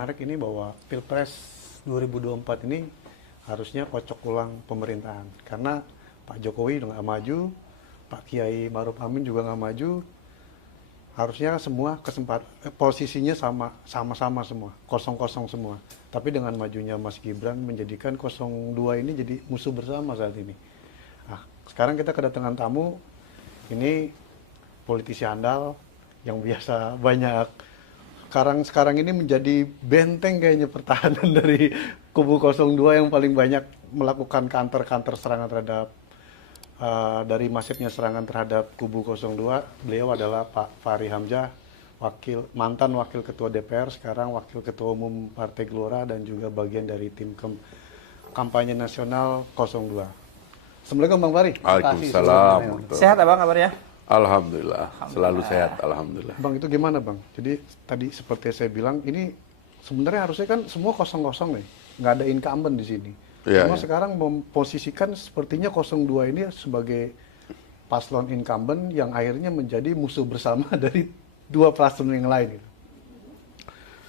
Menarik ini bahwa Pilpres 2024 ini harusnya kocok ulang pemerintahan karena Pak Jokowi udah nggak maju, Pak Kiai Maruf Amin juga nggak maju, harusnya semua posisinya sama-sama semua, kosong-kosong semua. Tapi dengan majunya Mas Gibran menjadikan 02 ini jadi musuh bersama saat ini. Nah, sekarang kita kedatangan tamu, ini politisi handal yang biasa banyak sekarang ini menjadi benteng kayaknya pertahanan dari kubu 02 yang paling banyak melakukan counter serangan terhadap dari masifnya serangan terhadap kubu 02. Beliau adalah Pak Fahri Hamzah, mantan wakil ketua DPR, sekarang wakil ketua umum Partai Gelora dan juga bagian dari tim kampanye nasional 02. Assalamualaikum Bang Fahri. Waalaikumsalam. Sehat Abang kabarnya? Alhamdulillah, selalu sehat, alhamdulillah. Bang, itu gimana Bang? Jadi tadi seperti saya bilang, ini sebenarnya harusnya kan semua kosong-kosong nih, nggak ada incumbent di sini. Cuma sekarang memposisikan sepertinya 02 ini sebagai paslon incumbent yang akhirnya menjadi musuh bersama dari dua paslon yang lain.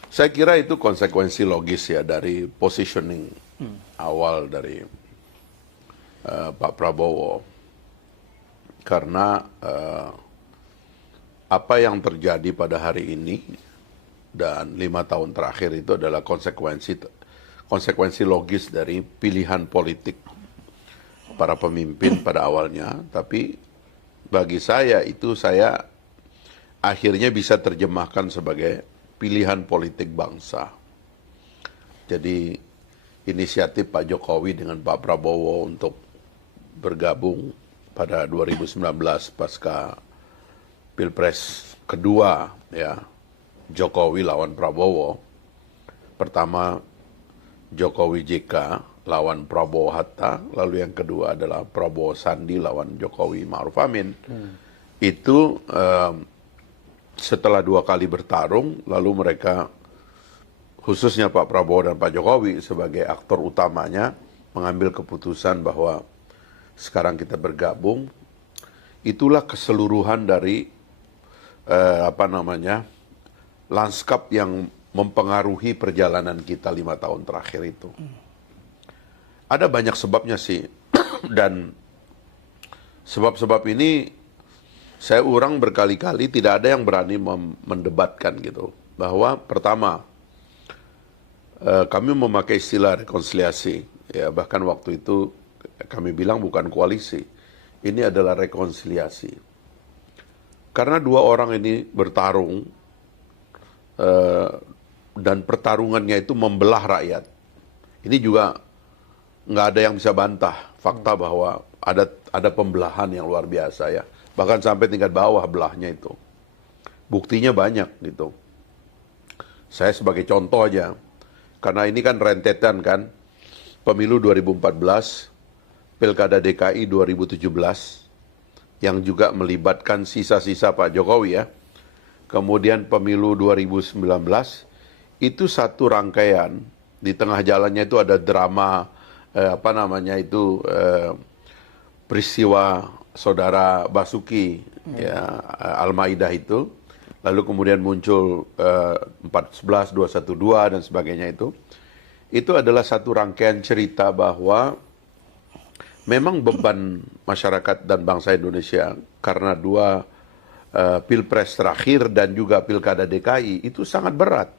Saya kira itu konsekuensi logis ya dari positioning awal dari Pak Prabowo. Karena apa yang terjadi pada hari ini dan 5 tahun terakhir itu adalah konsekuensi logis dari pilihan politik para pemimpin pada awalnya. Tapi bagi saya akhirnya bisa terjemahkan sebagai pilihan politik bangsa. Jadi inisiatif Pak Jokowi dengan Pak Prabowo untuk bergabung pada 2019 pasca Pilpres kedua ya, Jokowi lawan Prabowo. Pertama Jokowi JK lawan Prabowo Hatta, lalu yang kedua adalah Prabowo Sandi lawan Jokowi Ma'ruf Amin. Itu setelah 2 kali bertarung, lalu mereka khususnya Pak Prabowo dan Pak Jokowi sebagai aktor utamanya mengambil keputusan bahwa sekarang kita bergabung. Itulah keseluruhan dari lanskap yang mempengaruhi perjalanan kita 5 tahun terakhir itu. Ada banyak sebabnya sih, dan sebab-sebab ini saya urang berkali-kali, tidak ada yang berani mendebatkan gitu. Bahwa pertama, kami memakai istilah rekonsiliasi, ya bahkan waktu itu kami bilang bukan koalisi, ini adalah rekonsiliasi. Karena 2 orang ini bertarung dan pertarungannya itu membelah rakyat. Ini juga nggak ada yang bisa bantah fakta bahwa ada pembelahan yang luar biasa ya. Bahkan sampai tingkat bawah belahnya itu. Buktinya banyak gitu. Saya sebagai contoh aja, karena ini kan rentetan kan, pemilu 2014, Pilkada DKI 2017 yang juga melibatkan sisa-sisa Pak Jokowi ya. Kemudian pemilu 2019 itu satu rangkaian. Di tengah jalannya itu ada drama peristiwa saudara Basuki ya, Al-Maidah itu. Lalu kemudian muncul 14, 212 dan sebagainya itu. Itu adalah satu rangkaian cerita bahwa memang beban masyarakat dan bangsa Indonesia karena 2 pilpres terakhir dan juga pilkada DKI itu sangat berat.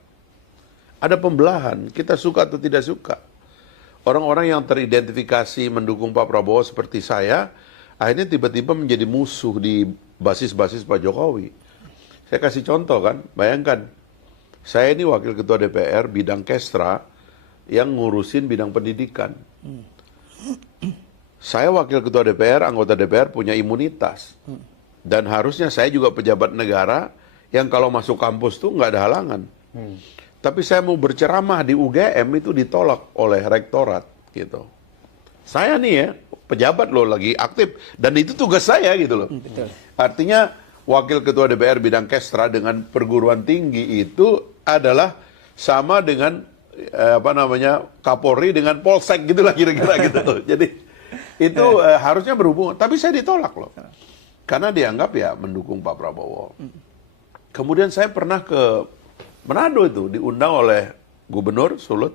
Ada pembelahan, kita suka atau tidak suka. Orang-orang yang teridentifikasi mendukung Pak Prabowo seperti saya, akhirnya tiba-tiba menjadi musuh di basis-basis Pak Jokowi. Saya kasih contoh kan, bayangkan, saya ini wakil ketua DPR bidang Kestra yang ngurusin bidang pendidikan. Saya wakil ketua DPR, anggota DPR punya imunitas. Dan harusnya saya juga pejabat negara yang kalau masuk kampus tuh nggak ada halangan. Tapi saya mau berceramah di UGM itu ditolak oleh rektorat gitu. Saya nih ya, pejabat loh lagi aktif. Dan itu tugas saya gitu loh. Artinya wakil ketua DPR bidang Kestra dengan perguruan tinggi itu adalah sama dengan Kapolri dengan Polsek gitulah kira-kira gitu tuh. Jadi itu harusnya berhubungan, tapi saya ditolak loh. Karena dianggap ya mendukung Pak Prabowo. Kemudian saya pernah ke Manado itu, diundang oleh Gubernur Sulut,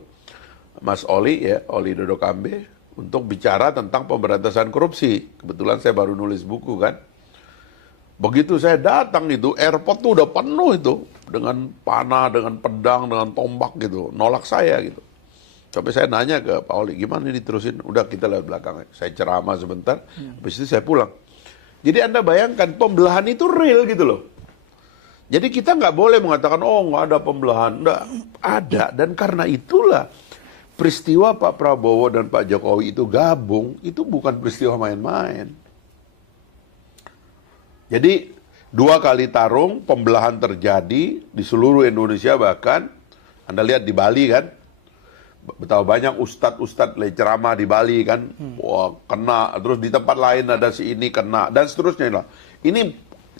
Mas Oli ya, Oli Dodo Kambe, untuk bicara tentang pemberantasan korupsi. Kebetulan saya baru nulis buku kan. Begitu saya datang itu, airport tuh udah penuh itu. Dengan panah, dengan pedang, dengan tombak gitu. Nolak saya gitu. Sampai saya nanya ke Pak Oli, gimana ini diterusin? Udah kita lihat belakangnya. Saya ceramah sebentar, habis itu saya pulang. Jadi Anda bayangkan, pembelahan itu real gitu loh. Jadi kita nggak boleh mengatakan, oh nggak ada pembelahan. Nggak, ada. Dan karena itulah, peristiwa Pak Prabowo dan Pak Jokowi itu gabung, itu bukan peristiwa main-main. Jadi 2 kali tarung, pembelahan terjadi di seluruh Indonesia bahkan. Anda lihat di Bali kan, betapa banyak ustadz-ustadz ceramah di Bali kan, wah kena, terus di tempat lain ada si ini kena, dan seterusnya lah. Ini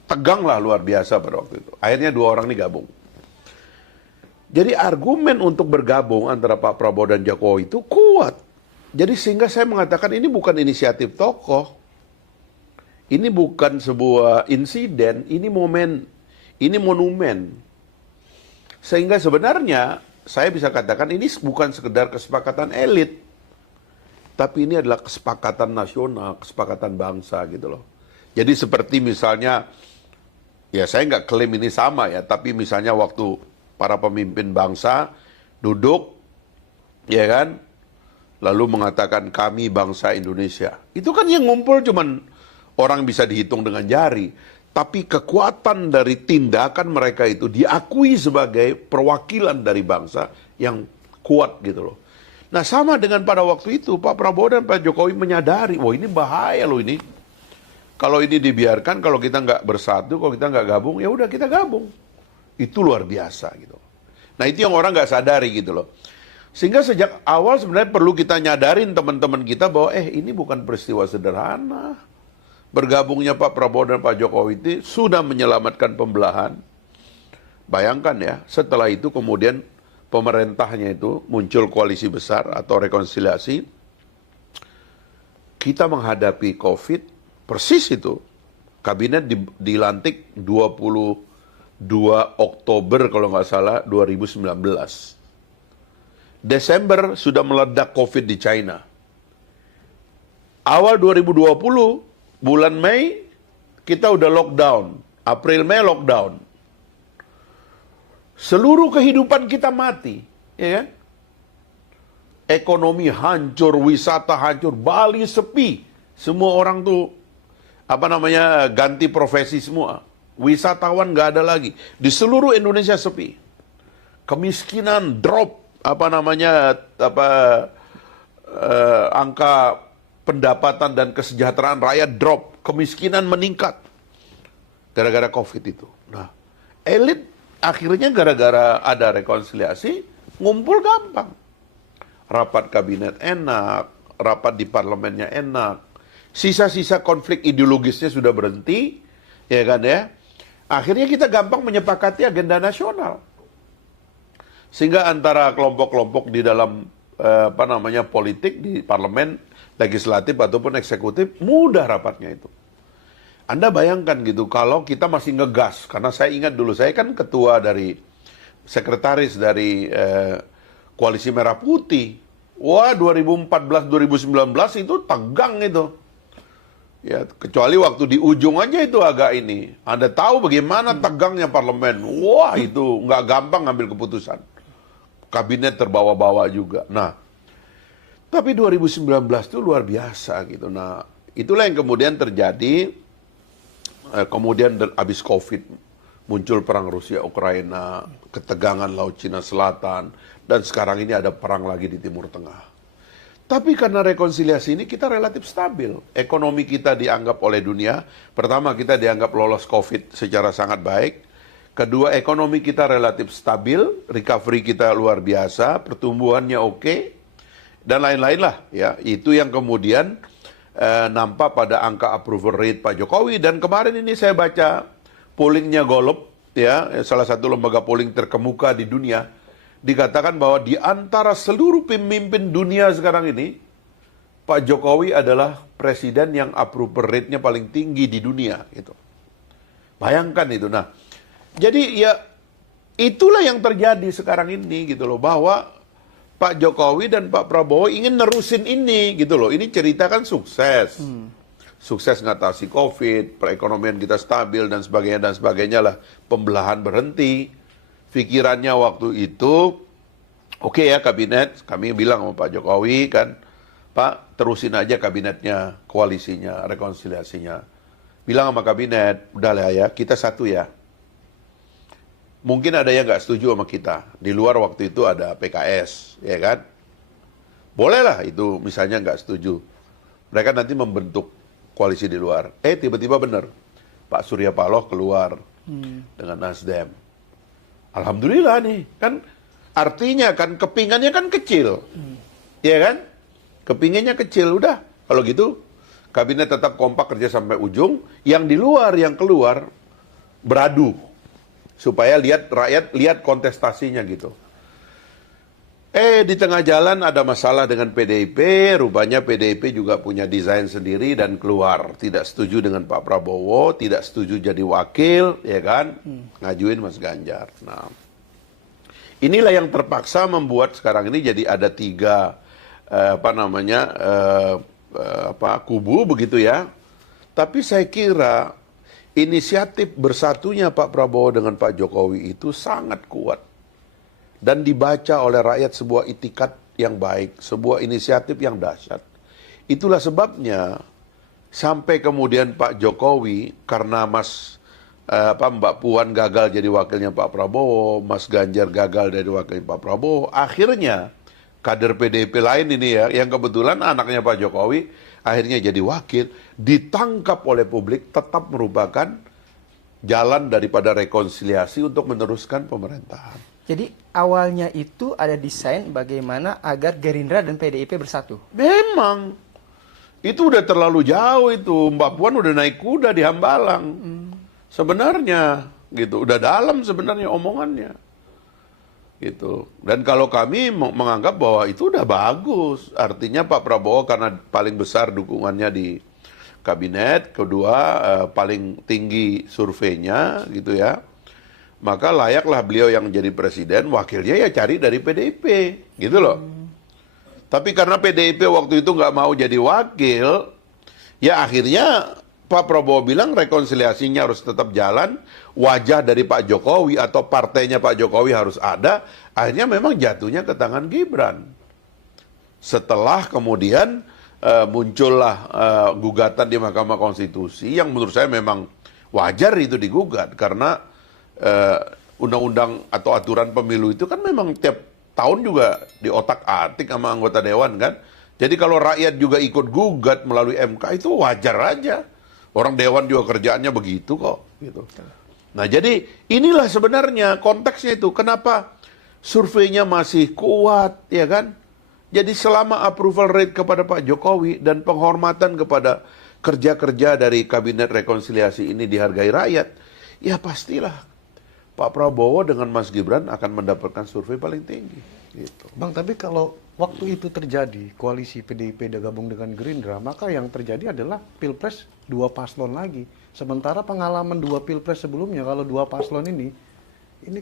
tegang lah luar biasa pada waktu itu. Akhirnya 2 orang ini gabung. Jadi argumen untuk bergabung antara Pak Prabowo dan Jokowi itu kuat. Jadi sehingga saya mengatakan ini bukan inisiatif tokoh. Ini bukan sebuah insiden, ini momen, ini monumen. Sehingga sebenarnya saya bisa katakan ini bukan sekedar kesepakatan elit, tapi ini adalah kesepakatan nasional, kesepakatan bangsa gitu loh. Jadi seperti misalnya, ya saya nggak klaim ini sama ya, tapi misalnya waktu para pemimpin bangsa duduk, ya kan, lalu mengatakan kami bangsa Indonesia. Itu kan yang ngumpul cuman orang bisa dihitung dengan jari. Tapi kekuatan dari tindakan mereka itu diakui sebagai perwakilan dari bangsa yang kuat gitu loh. Nah sama dengan pada waktu itu Pak Prabowo dan Pak Jokowi menyadari, wah ini bahaya loh ini. Kalau ini dibiarkan, kalau kita nggak bersatu, kalau kita nggak gabung, ya udah kita gabung. Itu luar biasa gitu. Nah itu yang orang nggak sadari gitu loh. Sehingga sejak awal sebenarnya perlu kita nyadarin teman-teman kita bahwa ini bukan peristiwa sederhana. Bergabungnya Pak Prabowo dan Pak Jokowi itu sudah menyelamatkan pembelahan. Bayangkan ya, setelah itu kemudian pemerintahnya itu muncul koalisi besar atau rekonsiliasi. Kita menghadapi COVID, persis itu. Kabinet dilantik 22 Oktober kalau nggak salah 2019. Desember sudah meledak COVID di China. Awal 2020, bulan Mei, kita udah lockdown. April, Mei lockdown. Seluruh kehidupan kita mati. Ya kan? Ekonomi hancur, wisata hancur, Bali sepi. Semua orang tuh, ganti profesi semua. Wisatawan nggak ada lagi. Di seluruh Indonesia sepi. Kemiskinan drop, angka pendapatan dan kesejahteraan rakyat drop, kemiskinan meningkat gara-gara COVID itu. Nah, elit akhirnya gara-gara ada rekonsiliasi ngumpul gampang. Rapat kabinet enak, rapat di parlemennya enak. Sisa-sisa konflik ideologisnya sudah berhenti, ya kan ya. Akhirnya kita gampang menyepakati agenda nasional. Sehingga antara kelompok-kelompok di dalam politik di parlemen, legislatif ataupun eksekutif, mudah rapatnya itu. Anda bayangkan gitu, kalau kita masih ngegas, karena saya ingat dulu, saya kan ketua dari, sekretaris dari Koalisi Merah Putih. Wah, 2014-2019 itu tegang itu. Ya, kecuali waktu di ujung aja itu agak ini. Anda tahu bagaimana tegangnya parlemen. Wah, itu nggak gampang ngambil keputusan. Kabinet terbawa-bawa juga. Nah, tapi 2019 itu luar biasa gitu. Nah, itulah yang kemudian terjadi. Kemudian habis COVID muncul perang Rusia Ukraina, ketegangan Laut Cina Selatan, dan sekarang ini ada perang lagi di Timur Tengah. Tapi karena rekonsiliasi ini kita relatif stabil. Ekonomi kita dianggap oleh dunia, pertama kita dianggap lolos COVID secara sangat baik. Kedua, ekonomi kita relatif stabil, recovery kita luar biasa, pertumbuhannya oke. Dan lain-lain lah, ya. Itu yang kemudian nampak pada angka approval rate Pak Jokowi. Dan kemarin ini saya baca pollingnya Gallup, ya, salah satu lembaga polling terkemuka di dunia, dikatakan bahwa di antara seluruh pemimpin dunia sekarang ini, Pak Jokowi adalah presiden yang approval rate-nya paling tinggi di dunia. Gitu. Bayangkan itu. Nah, jadi ya itulah yang terjadi sekarang ini gitu loh, bahwa Pak Jokowi dan Pak Prabowo ingin nerusin ini gitu loh. Ini cerita kan sukses. Sukses ngatasi COVID, perekonomian kita stabil dan sebagainya lah. Pembelahan berhenti. Pikirannya waktu itu, oke ya kabinet, kami bilang sama Pak Jokowi kan, Pak terusin aja kabinetnya, koalisinya, rekonsiliasinya. Bilang sama kabinet, udah lah ya, kita satu ya. Mungkin ada yang nggak setuju sama kita. Di luar waktu itu ada PKS, ya kan? Bolehlah itu misalnya nggak setuju. Mereka nanti membentuk koalisi di luar. Tiba-tiba benar. Pak Surya Paloh keluar dengan Nasdem. Alhamdulillah nih. Kan artinya kan kepingannya kan kecil. Ya kan? Kepingannya kecil. Udah. Kalau gitu, kabinet tetap kompak kerja sampai ujung. Yang di luar, yang keluar, beradu. Supaya rakyat lihat kontestasinya gitu. Di tengah jalan ada masalah dengan PDIP, rupanya PDIP juga punya desain sendiri dan keluar. Tidak setuju dengan Pak Prabowo, tidak setuju jadi wakil, ya kan? Ngajuin Mas Ganjar. Nah, inilah yang terpaksa membuat sekarang ini jadi ada tiga, kubu begitu ya. Tapi saya kira inisiatif bersatunya Pak Prabowo dengan Pak Jokowi itu sangat kuat. Dan dibaca oleh rakyat sebuah itikat yang baik, sebuah inisiatif yang dahsyat. Itulah sebabnya sampai kemudian Pak Jokowi, karena Mbak Puan gagal jadi wakilnya Pak Prabowo, Mas Ganjar gagal jadi wakil Pak Prabowo, akhirnya kader PDIP lain ini ya, yang kebetulan anaknya Pak Jokowi, akhirnya jadi wakil, ditangkap oleh publik, tetap merupakan jalan daripada rekonsiliasi untuk meneruskan pemerintahan. Jadi awalnya itu ada desain bagaimana agar Gerindra dan PDIP bersatu. Memang. Itu udah terlalu jauh itu. Mbak Puan udah naik kuda di Hambalang. Sebenarnya gitu, udah dalam sebenarnya omongannya. Gitu. Dan kalau kami menganggap bahwa itu udah bagus. Artinya Pak Prabowo karena paling besar dukungannya di kabinet, kedua paling tinggi surveinya gitu ya. Maka layaklah beliau yang jadi presiden, wakilnya ya cari dari PDIP, gitu loh. Tapi karena PDIP waktu itu nggak mau jadi wakil, ya akhirnya Pak Prabowo bilang rekonsiliasinya harus tetap jalan, wajah dari Pak Jokowi atau partainya Pak Jokowi harus ada, akhirnya memang jatuhnya ke tangan Gibran. Setelah kemudian muncullah gugatan di Mahkamah Konstitusi yang menurut saya memang wajar itu digugat, karena undang-undang atau aturan pemilu itu kan memang tiap tahun juga diotak-atik sama anggota dewan kan. Jadi kalau rakyat juga ikut gugat melalui MK itu wajar aja. Orang dewan juga kerjaannya begitu kok. Gitu. Nah jadi inilah sebenarnya konteksnya itu. Kenapa surveinya masih kuat ya kan. Jadi selama approval rate kepada Pak Jokowi dan penghormatan kepada kerja-kerja dari kabinet rekonsiliasi ini dihargai rakyat, ya pastilah Pak Prabowo dengan Mas Gibran akan mendapatkan survei paling tinggi. Gitu. Bang, tapi kalau waktu itu terjadi, koalisi PDIP gabung dengan Gerindra, maka yang terjadi adalah pilpres dua paslon lagi. Sementara pengalaman dua pilpres sebelumnya, kalau dua paslon ini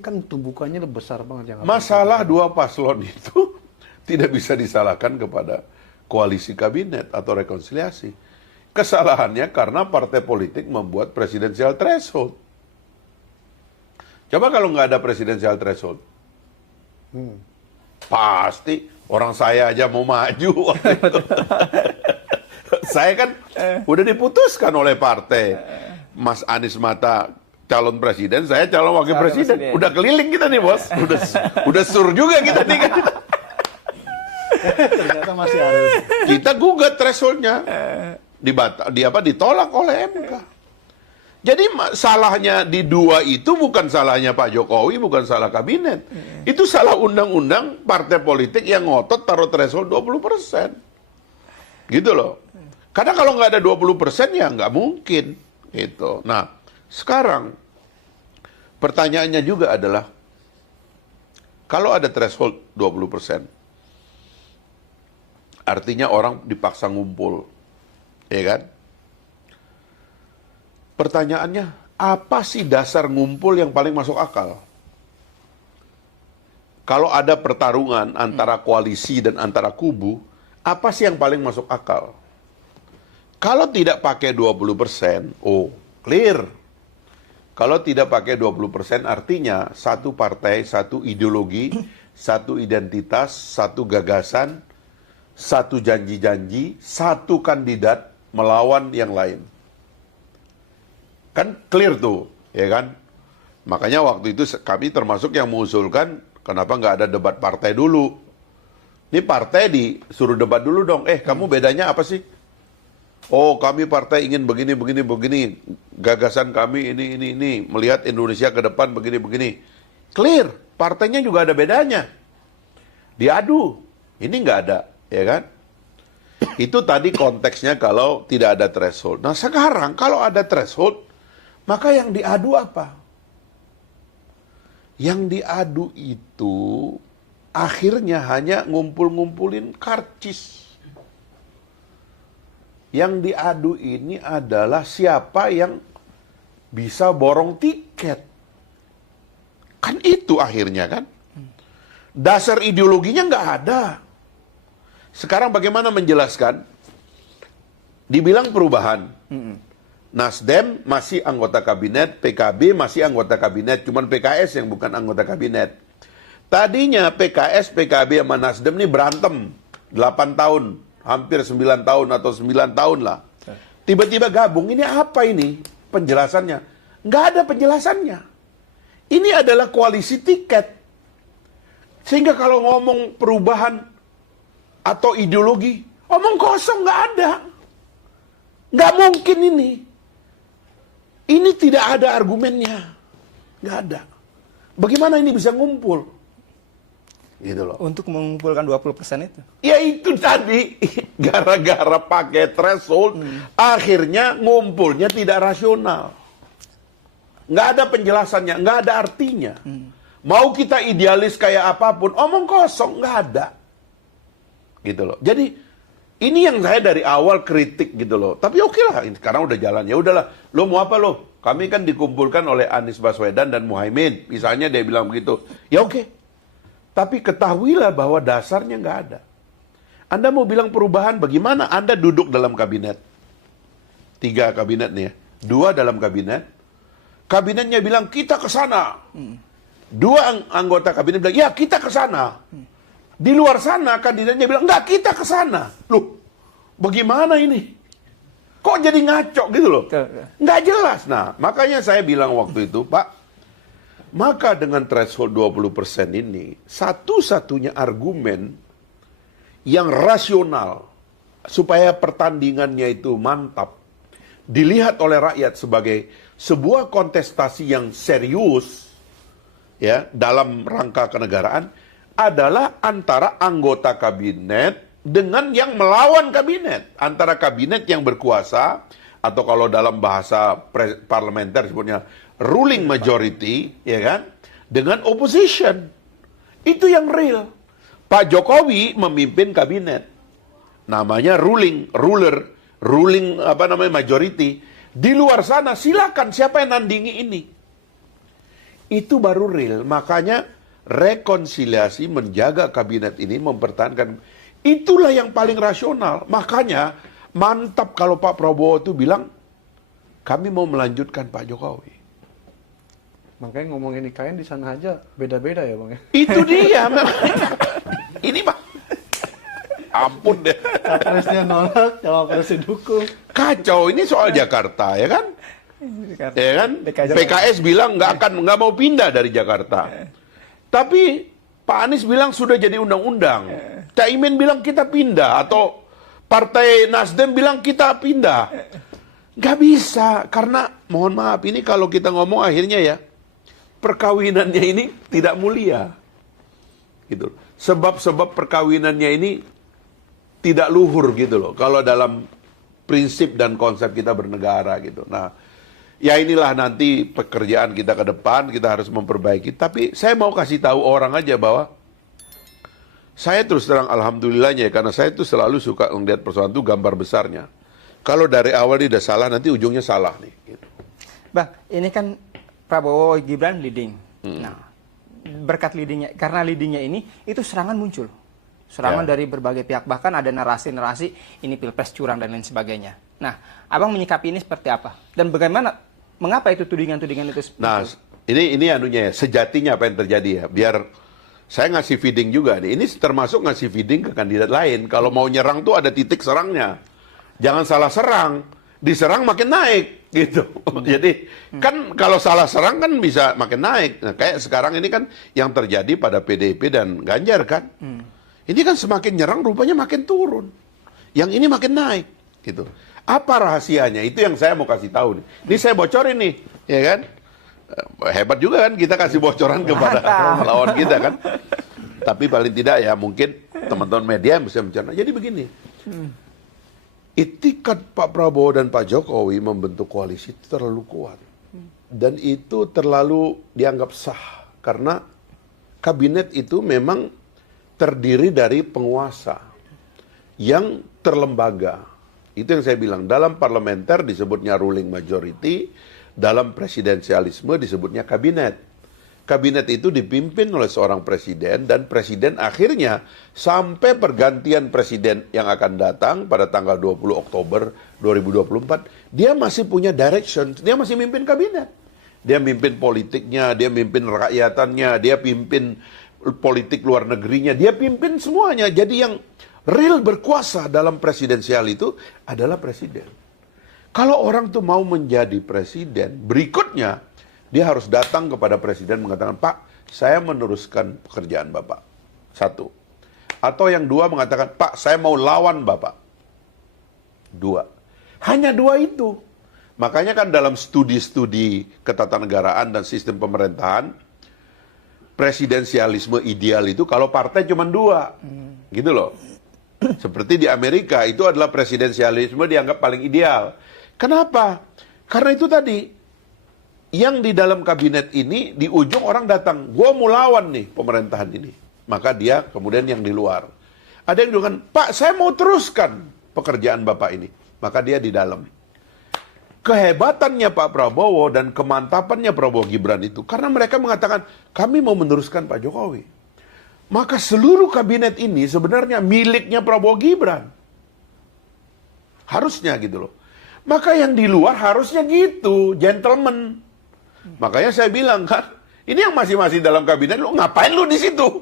kan tumbukannya lebih besar banget. Masalah dua paslon itu tidak bisa disalahkan kepada koalisi kabinet atau rekonsiliasi. Kesalahannya karena partai politik membuat presidensial threshold. Coba kalau nggak ada presidensial threshold, pasti orang saya aja mau maju waktu itu. Saya kan udah diputuskan oleh partai. Mas Anies Mata calon presiden, saya calon wakil presiden. Udah keliling kita nih bos, udah sur juga kita nih kan. Ternyata masih harus. Kita gugat thresholdnya, ditolak oleh MK. Jadi salahnya di dua itu bukan salahnya Pak Jokowi, bukan salah kabinet. Itu salah undang-undang partai politik yang ngotot taruh threshold 20%. Gitu loh. Karena kalau nggak ada 20% ya nggak mungkin. Gitu. Nah, sekarang pertanyaannya juga adalah, kalau ada threshold 20%, artinya orang dipaksa ngumpul. Ya kan? Pertanyaannya, apa sih dasar ngumpul yang paling masuk akal? kalau ada pertarungan antara koalisi dan antara kubu, apa sih yang paling masuk akal? Kalau tidak pakai 20%, oh clear. Kalau tidak pakai 20% artinya satu partai, satu ideologi, satu identitas, satu gagasan, satu janji-janji, satu kandidat melawan yang lain. Kan clear tuh, ya kan? Makanya waktu itu kami termasuk yang mengusulkan kenapa nggak ada debat partai dulu. Ini partai disuruh debat dulu dong. Kamu bedanya apa sih? Oh, kami partai ingin begini, begini, begini. Gagasan kami ini. Melihat Indonesia ke depan begini, begini. Clear. Partainya juga ada bedanya. Diadu. Ini nggak ada, ya kan? Itu tadi konteksnya kalau tidak ada threshold. Nah, sekarang kalau ada threshold, maka yang diadu apa? Yang diadu itu akhirnya hanya ngumpul-ngumpulin karcis. Yang diadu ini adalah siapa yang bisa borong tiket. Kan itu akhirnya kan. Dasar ideologinya nggak ada. Sekarang bagaimana menjelaskan? Dibilang perubahan. Nasdem masih anggota kabinet, PKB masih anggota kabinet, cuman PKS yang bukan anggota kabinet. Tadinya PKS, PKB sama Nasdem ini berantem 8 tahun. Hampir 9 tahun atau 9 tahun lah. Tiba-tiba gabung, ini apa ini penjelasannya? Nggak ada penjelasannya. Ini adalah koalisi tiket. Sehingga kalau ngomong perubahan atau ideologi, omong kosong, nggak ada. Nggak mungkin ini. Ini tidak ada argumennya. Nggak ada. Bagaimana ini bisa ngumpul? Gitu loh. Untuk mengumpulkan 20% itu. Ya itu tadi, gara-gara pakai threshold, akhirnya ngumpulnya tidak rasional. Nggak ada penjelasannya, nggak ada artinya. Mau kita idealis kayak apapun, omong kosong, nggak ada. Gitu loh. Jadi, ini yang saya dari awal kritik gitu loh. Tapi oke lah, sekarang udah jalan. Ya udahlah, lo mau apa lo? Kami kan dikumpulkan oleh Anies Baswedan dan Muhaimin. Misalnya dia bilang begitu. Ya oke. Tapi ketahuilah bahwa dasarnya nggak ada. Anda mau bilang perubahan, bagaimana Anda duduk dalam kabinet? 3 kabinet nih ya. 2 dalam kabinet. Kabinetnya bilang, kita ke sana. 2 anggota kabinet bilang, ya kita ke sana. Di luar sana, kandidatnya bilang, enggak, kita ke sana. Loh, bagaimana ini? Kok jadi ngaco gitu loh? Nggak jelas. Nah, makanya saya bilang waktu itu, Pak, maka dengan threshold 20% ini, satu-satunya argumen yang rasional supaya pertandingannya itu mantap, dilihat oleh rakyat sebagai sebuah kontestasi yang serius ya dalam rangka kenegaraan adalah antara anggota kabinet dengan yang melawan kabinet, antara kabinet yang berkuasa atau kalau dalam bahasa parlementer sebutnya ruling majority, ya kan, dengan opposition. Itu yang real. Pak Jokowi memimpin kabinet. Namanya ruling majority. Di luar sana silakan siapa yang nandingi ini. Itu baru real. Makanya rekonsiliasi menjaga kabinet ini mempertahankan. Itulah yang paling rasional. Makanya mantap kalau Pak Prabowo itu bilang kami mau melanjutkan Pak Jokowi. Makanya ngomongin IKN di sana aja beda-beda ya Bang ya. Itu dia. Ini Pak. Ampun deh. Capresnya nolak, cawapresnya dukung. Kacau, ini soal Jakarta ya kan? Ya kan? PKS bilang nggak mau pindah dari Jakarta. Tapi Pak Anies bilang sudah jadi undang-undang. Cak Imin bilang kita pindah atau Partai Nasdem bilang kita pindah. Nggak bisa karena mohon maaf ini kalau kita ngomong akhirnya ya perkawinannya ini tidak mulia. Gitu. Sebab-sebab perkawinannya ini tidak luhur gitu loh. Kalau dalam prinsip dan konsep kita bernegara gitu. Nah, ya inilah nanti pekerjaan kita ke depan, kita harus memperbaiki. Tapi saya mau kasih tahu orang aja bahwa saya terus terang alhamdulillahnya karena saya tuh selalu suka melihat persoalan itu gambar besarnya. Kalau dari awal dia udah salah, nanti ujungnya salah nih. Gitu. Bang, ini kan Prabowo Gibran leading. Nah, berkat karena leadingnya ini, itu serangan muncul. Serangan dari berbagai pihak, bahkan ada narasi-narasi ini pilpres curang dan lain sebagainya. Nah, abang menyikapi ini seperti apa? Dan bagaimana, mengapa itu tudingan-tudingan itu seperti Nah, itu? ini anunya ya, sejatinya apa yang terjadi ya. Biar saya ngasih feeding juga nih. Ini termasuk ngasih feeding ke kandidat lain. Kalau mau nyerang tuh ada titik serangnya. Jangan salah serang. Diserang makin naik gitu. Jadi kan kalau salah serang kan bisa makin naik. Nah, kayak sekarang ini kan yang terjadi pada PDIP dan Ganjar kan. Ini kan semakin nyerang rupanya makin turun. Yang ini makin naik gitu. Apa rahasianya? Itu yang saya mau kasih tahu nih. Ini saya bocorin nih, ya kan? Hebat juga kan kita kasih bocoran kepada lawan kita kan. Tapi paling tidak ya mungkin teman-teman media bisa mencerna. Jadi begini. Itikat Pak Prabowo dan Pak Jokowi membentuk koalisi itu terlalu kuat. Dan itu terlalu dianggap sah. Karena kabinet itu memang terdiri dari penguasa yang terlembaga. Itu yang saya bilang. Dalam parlementer disebutnya ruling majority, dalam presidensialisme disebutnya kabinet. Kabinet itu dipimpin oleh seorang presiden, dan presiden akhirnya sampai pergantian presiden yang akan datang pada tanggal 20 Oktober 2024, dia masih punya direction, dia masih mimpin kabinet. Dia mimpin politiknya, dia mimpin rakyatannya, dia pimpin politik luar negerinya, dia pimpin semuanya. Jadi yang real berkuasa dalam presidensial itu adalah presiden. Kalau orang tuh mau menjadi presiden, berikutnya dia harus datang kepada presiden mengatakan, Pak, saya meneruskan pekerjaan Bapak. Satu. Atau yang dua mengatakan, Pak, saya mau lawan Bapak. Dua. Hanya dua itu. Makanya kan dalam studi-studi ketatanegaraan dan sistem pemerintahan, presidensialisme ideal itu kalau partai cuma dua. Gitu loh. Seperti di Amerika, itu adalah presidensialisme dianggap paling ideal. Kenapa? Karena itu tadi, yang di dalam kabinet ini, di ujung orang datang, gua mau lawan nih pemerintahan ini. Maka dia kemudian yang di luar. Ada yang bilang, Pak, saya mau teruskan pekerjaan Bapak ini. Maka dia di dalam. Kehebatannya Pak Prabowo dan kemantapannya Prabowo Gibran itu, karena mereka mengatakan, kami mau meneruskan Pak Jokowi. Maka seluruh kabinet ini sebenarnya miliknya Prabowo Gibran. Harusnya gitu loh. Maka yang di luar harusnya gitu, gentleman. Makanya saya bilang kan, ini yang masih dalam kabinet, lu ngapain lu di situ?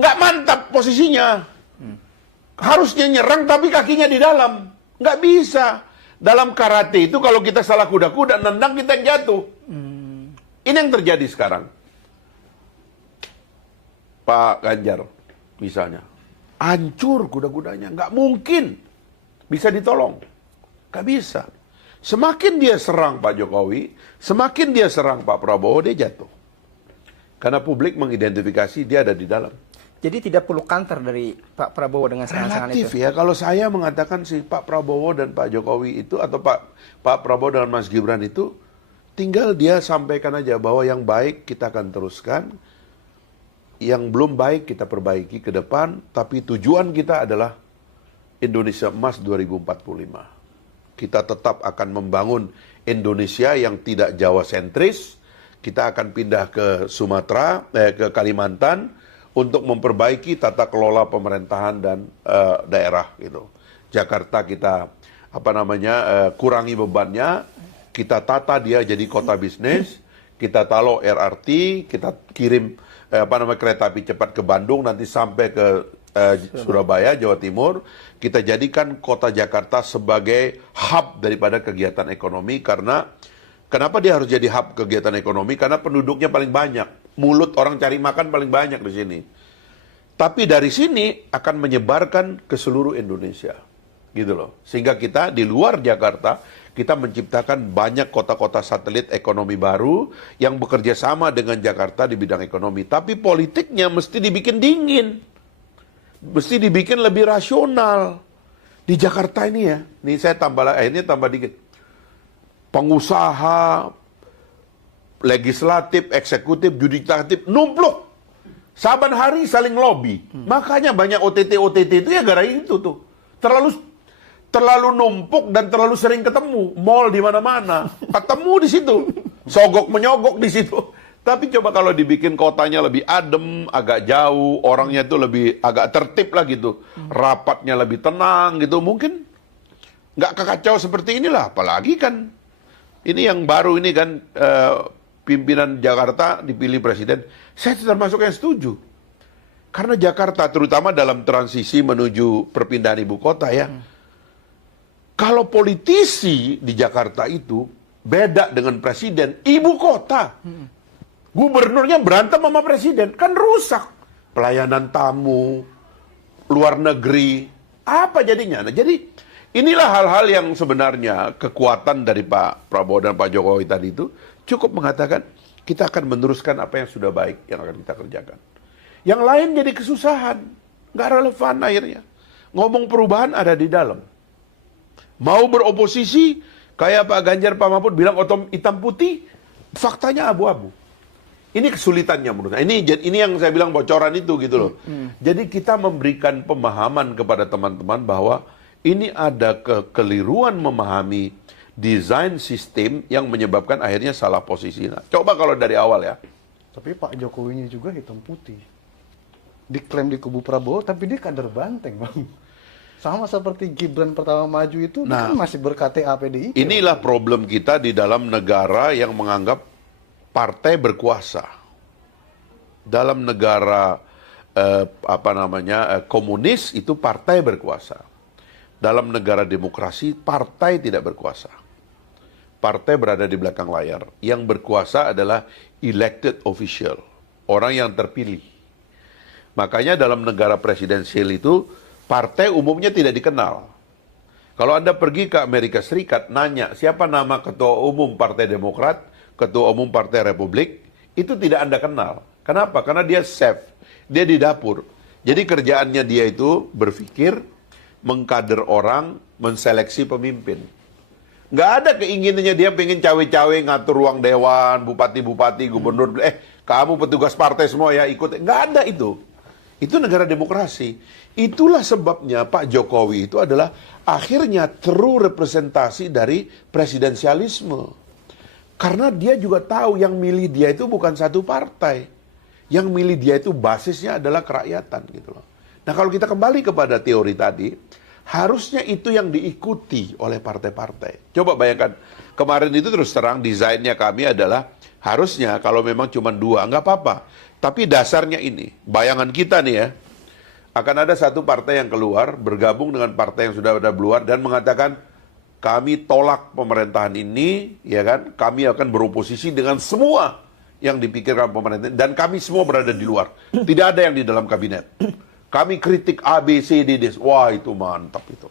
Nggak mantap posisinya. Harusnya nyerang tapi kakinya di dalam. Nggak bisa. Dalam karate itu kalau kita salah kuda-kuda, nendang kita yang jatuh. Ini yang terjadi sekarang. Pak Ganjar misalnya, hancur kuda-kudanya. Nggak mungkin bisa ditolong. Nggak bisa. Semakin dia serang Pak Jokowi, semakin dia serang Pak Prabowo, dia jatuh. Karena publik mengidentifikasi dia ada di dalam. Jadi tidak perlu counter dari Pak Prabowo dengan serangan-serangan itu? Relatif ya, kalau saya mengatakan si Pak Prabowo dan Pak Jokowi itu, atau Pak Prabowo dengan Mas Gibran itu, tinggal dia sampaikan aja bahwa yang baik kita akan teruskan, yang belum baik kita perbaiki ke depan, tapi tujuan kita adalah Indonesia Emas 2045. Kita tetap akan membangun Indonesia yang tidak Jawa sentris. Kita akan pindah ke Sumatera, ke Kalimantan untuk memperbaiki tata kelola pemerintahan dan daerah gitu. Jakarta kita kurangi bebannya, kita tata dia jadi kota bisnis, kita taruh LRT, kita kirim kereta api cepat ke Bandung, nanti sampai ke Surabaya, Jawa Timur. Kita jadikan kota Jakarta sebagai hub daripada kegiatan ekonomi. Karena kenapa dia harus jadi hub kegiatan ekonomi? Karena penduduknya paling banyak, mulut orang cari makan paling banyak di sini. Tapi dari sini akan menyebarkan ke seluruh Indonesia, gitu loh. Sehingga kita di luar Jakarta, kita menciptakan banyak kota-kota satelit ekonomi baru yang bekerja sama dengan Jakarta di bidang ekonomi. Tapi politiknya mesti dibikin dingin. Mesti dibikin lebih rasional. Di Jakarta ini ya, nih saya tambah dikit. Pengusaha, legislatif, eksekutif, yudikatif, numpluk. Saban hari saling lobby. Makanya banyak OTT itu ya gara itu tuh. Terlalu numpuk dan terlalu sering ketemu. Mall di mana-mana. Ketemu di situ. Sogok menyogok di situ. Tapi coba kalau dibikin kotanya lebih adem, agak jauh, orangnya itu lebih agak tertib lah gitu, rapatnya lebih tenang gitu, mungkin nggak kekacau seperti inilah. Apalagi kan ini yang baru ini kan pimpinan Jakarta dipilih presiden, saya termasuk yang setuju. Karena Jakarta terutama dalam transisi menuju perpindahan ibu kota ya, kalau politisi di Jakarta itu beda dengan presiden, ibu kota. Gubernurnya berantem sama presiden, kan rusak. Pelayanan tamu, luar negeri, apa jadinya? Nah, jadi inilah hal-hal yang sebenarnya kekuatan dari Pak Prabowo dan Pak Jokowi tadi itu cukup mengatakan kita akan meneruskan apa yang sudah baik yang akan kita kerjakan. Yang lain jadi kesusahan, nggak relevan akhirnya. Ngomong perubahan ada di dalam. Mau beroposisi, kayak Pak Ganjar, Pak Mahfud bilang hitam putih, faktanya abu-abu. Ini kesulitannya menurut saya. Ini yang saya bilang bocoran itu gitu loh. Jadi kita memberikan pemahaman kepada teman-teman bahwa ini ada kekeliruan memahami desain sistem yang menyebabkan akhirnya salah posisi. Nah, coba kalau dari awal ya. Tapi Pak Jokowinya juga hitam putih. Diklaim di kubu Prabowo, tapi dia kader Banteng, Bang. Sama seperti Gibran pertama maju itu, dia kan masih ber-KTA PDIP. Inilah problem kita di dalam negara yang menganggap partai berkuasa. Dalam negara komunis itu partai berkuasa. Dalam negara demokrasi partai tidak berkuasa. Partai berada di belakang layar. Yang berkuasa adalah elected official, orang yang terpilih. Makanya dalam negara presidensial itu partai umumnya tidak dikenal. Kalau Anda pergi ke Amerika Serikat, nanya siapa nama ketua umum Partai Demokrat, ketua umum Partai Republik, itu tidak Anda kenal. Kenapa? Karena dia chef, dia di dapur. Jadi kerjaannya dia itu berpikir, mengkader orang, menseleksi pemimpin. Nggak ada keinginannya dia pengen cawe-cawe ngatur ruang dewan, bupati-bupati, gubernur, kamu petugas partai semua ya ikut. Nggak ada itu. Itu negara demokrasi. Itulah sebabnya Pak Jokowi itu adalah akhirnya true representasi dari presidensialisme. Karena dia juga tahu yang milih dia itu bukan satu partai. Yang milih dia itu basisnya adalah kerakyatan gitu loh. Nah kalau kita kembali kepada teori tadi, harusnya itu yang diikuti oleh partai-partai. Coba bayangkan, kemarin itu terus terang desainnya kami adalah harusnya kalau memang cuma 2, nggak apa-apa. Tapi dasarnya ini, bayangan kita nih ya, akan ada satu partai yang keluar, bergabung dengan partai yang sudah ada keluar, dan mengatakan, kami tolak pemerintahan ini, ya kan? Kami akan beroposisi dengan semua yang dipikirkan pemerintah, dan kami semua berada di luar. Tidak ada yang di dalam kabinet. Kami kritik A, B, C, D, D. Wah, itu mantap itu.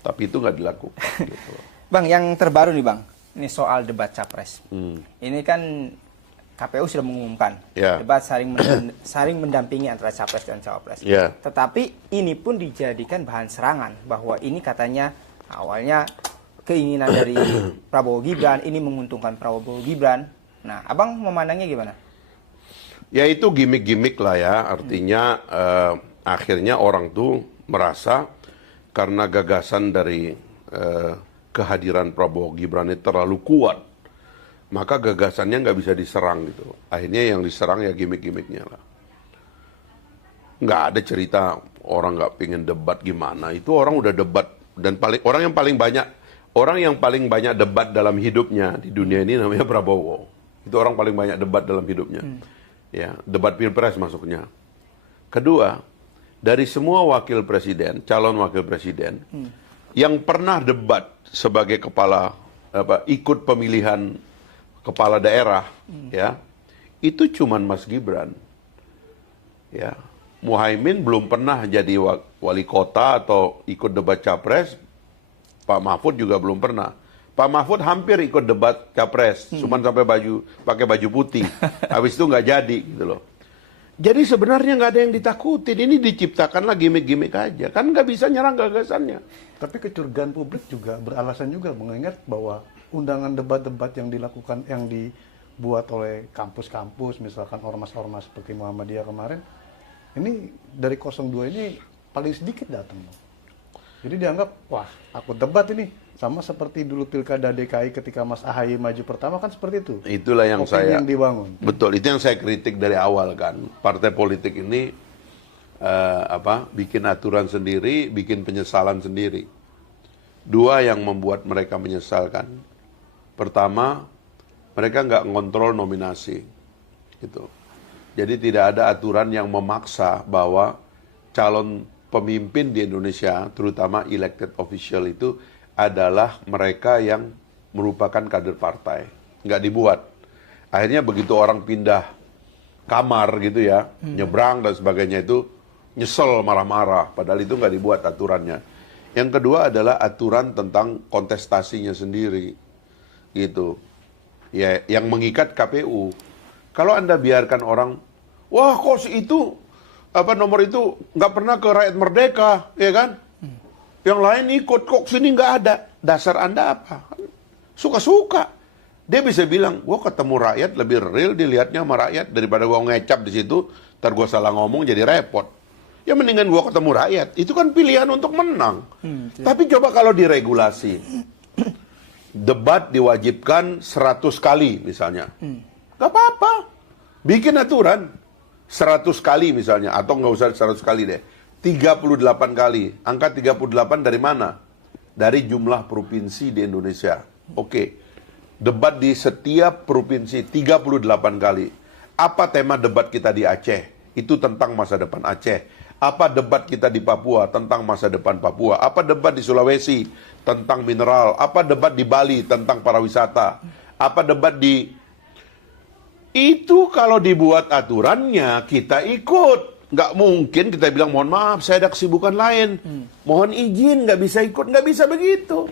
Tapi itu nggak dilakukan. Gitu. Bang, yang terbaru nih Bang, ini soal debat capres. Ini kan KPU sudah mengumumkan debat saling mendampingi antara capres dan cawapres. Tetapi ini pun dijadikan bahan serangan bahwa ini katanya awalnya keinginan dari Prabowo Gibran, ini menguntungkan Prabowo Gibran. Nah, Abang memandangnya gimana? Ya itu gimmick-gimmick lah ya, artinya akhirnya orang tuh merasa karena gagasan dari kehadiran Prabowo Gibran ini terlalu kuat, maka gagasannya nggak bisa diserang gitu. Akhirnya yang diserang ya gimmick-gimmicknya lah. Nggak ada cerita orang nggak pengen debat gimana, itu orang udah debat, dan orang yang paling banyak debat dalam hidupnya di dunia ini namanya Prabowo. Itu orang paling banyak debat dalam hidupnya. Ya, debat pilpres masuknya. Kedua, dari semua wakil presiden, calon wakil presiden, yang pernah debat sebagai ikut pemilihan kepala daerah, ya, itu cuman Mas Gibran. Ya, Muhaimin belum pernah jadi wali kota atau ikut debat capres. Pak Mahfud juga belum pernah. Pak Mahfud hampir ikut debat capres, cuman sampai pakai baju putih. Habis itu nggak jadi gitu loh. Jadi sebenarnya nggak ada yang ditakutin. Ini diciptakanlah gimmick-gimmick aja. Kan nggak bisa nyerang gagasannya. Tapi kecurigaan publik juga beralasan juga, mengingat bahwa undangan debat-debat yang dilakukan, yang dibuat oleh kampus-kampus, misalkan ormas-ormas seperti Muhammadiyah kemarin, ini dari 02 ini paling sedikit datang. Jadi dianggap, wah, aku debat ini. Sama seperti dulu pilkada DKI ketika Mas AHY maju pertama kan seperti itu. Itulah yang Opini saya yang dibangun. Betul, itu yang saya kritik dari awal kan. Partai politik ini bikin aturan sendiri, bikin penyesalan sendiri. Dua yang membuat mereka menyesalkan. Pertama, mereka nggak ngontrol nominasi. Gitu. Jadi tidak ada aturan yang memaksa bahwa calon pemimpin di Indonesia, terutama elected official itu adalah mereka yang merupakan kader partai. Nggak dibuat. Akhirnya begitu orang pindah kamar gitu ya, nyebrang dan sebagainya itu nyesel marah-marah. Padahal itu nggak dibuat aturannya. Yang kedua adalah aturan tentang kontestasinya sendiri. Gitu. Ya, yang mengikat KPU. Kalau Anda biarkan orang, wah kok itu nomor itu nggak pernah ke rakyat merdeka, ya kan? Yang lain ikut, kok sini nggak ada. Dasar Anda apa? Suka-suka. Dia bisa bilang, gua ketemu rakyat lebih real dilihatnya sama rakyat daripada gua ngecap di situ, ntar gua salah ngomong jadi repot. Ya mendingan gua ketemu rakyat. Itu kan pilihan untuk menang. Tapi coba kalau diregulasi. Debat diwajibkan 100 kali misalnya. Gak apa-apa. Bikin aturan 100 kali misalnya. Atau nggak usah 100 kali deh. 38 kali. Angka 38 dari mana? Dari jumlah provinsi di Indonesia. Oke. Debat di setiap provinsi 38 kali. Apa tema debat kita di Aceh? Itu tentang masa depan Aceh. Apa debat kita di Papua? Tentang masa depan Papua. Apa debat di Sulawesi? Tentang mineral. Apa debat di Bali? Tentang pariwisata. Apa debat di... Itu kalau dibuat aturannya, kita ikut. Nggak mungkin kita bilang, mohon maaf, saya ada kesibukan lain. Mohon izin, nggak bisa ikut. Nggak bisa begitu.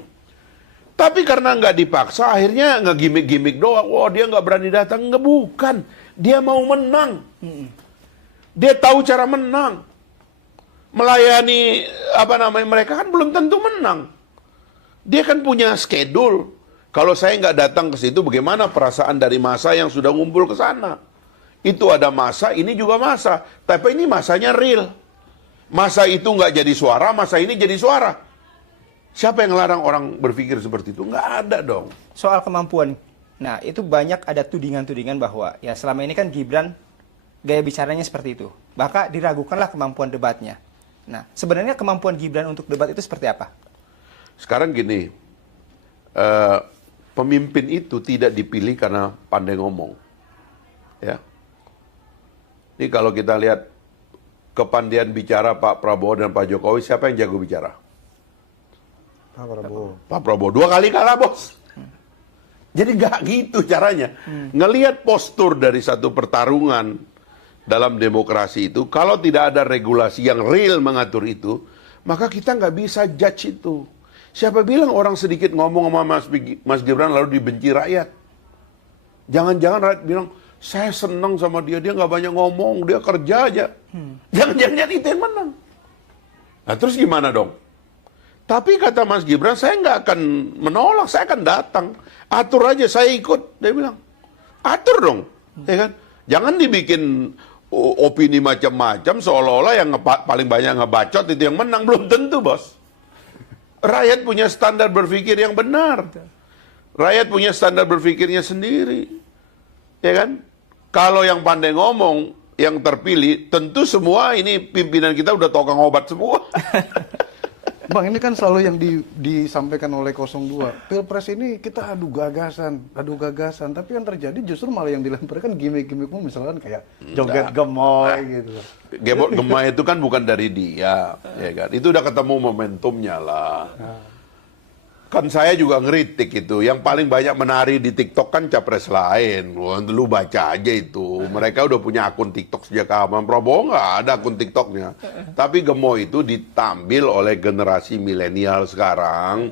Tapi karena nggak dipaksa, akhirnya nggak gimmick-gimmick doang. Wah, dia nggak berani datang. Nggak, bukan. Dia mau menang. Dia tahu cara menang. Melayani, mereka kan belum tentu menang. Dia kan punya schedule. Kalau saya nggak datang ke situ, bagaimana perasaan dari massa yang sudah ngumpul ke sana? Itu ada massa, ini juga massa. Tapi ini massanya real. Massa itu nggak jadi suara, massa ini jadi suara. Siapa yang ngelarang orang berpikir seperti itu? Nggak ada dong. Soal kemampuan. Nah, itu banyak ada tudingan-tudingan bahwa ya selama ini kan Gibran gaya bicaranya seperti itu. Bahkan diragukanlah kemampuan debatnya. Nah, sebenarnya kemampuan Gibran untuk debat itu seperti apa? Sekarang gini, pemimpin itu tidak dipilih karena pandai ngomong. Ya. Ini kalau kita lihat kepandaian bicara Pak Prabowo dan Pak Jokowi, siapa yang jago bicara? Pak Prabowo. Pak Prabowo 2 kali kalah, bos. Jadi nggak gitu caranya. Ngelihat postur dari satu pertarungan dalam demokrasi itu, kalau tidak ada regulasi yang real mengatur itu, maka kita nggak bisa judge itu. Siapa bilang orang sedikit ngomong sama Mas Gibran lalu dibenci rakyat? Jangan-jangan rakyat bilang, saya senang sama dia nggak banyak ngomong, dia kerja aja. Jangan-jangan itu yang menang. Nah terus gimana dong? Tapi kata Mas Gibran, saya nggak akan menolak, saya akan datang. Atur aja, saya ikut. Dia bilang, atur dong. Ya kan? Jangan dibikin opini macam-macam, seolah-olah yang paling banyak ngebacot itu yang menang. Belum tentu, bos. Rakyat punya standar berpikir yang benar. Rakyat punya standar berpikirnya sendiri. Ya kan? Kalau yang pandai ngomong, yang terpilih, tentu semua ini pimpinan kita udah tukang obat semua. Bang, ini kan selalu yang disampaikan oleh 02. Pilpres ini kita adu gagasan. Tapi yang terjadi justru malah yang dilemparkan gimmick-gimmickmu, misalkan kayak joget gemoy gitu. Gemoy itu kan bukan dari dia, ya kan? Itu udah ketemu momentumnya lah. Kan saya juga ngeritik itu. Yang paling banyak menari di TikTok kan capres lain. Lu baca aja itu. Mereka udah punya akun TikTok sejak kapan. Prabowo nggak ada akun TikToknya. Tapi gemoy itu ditampil oleh generasi milenial sekarang.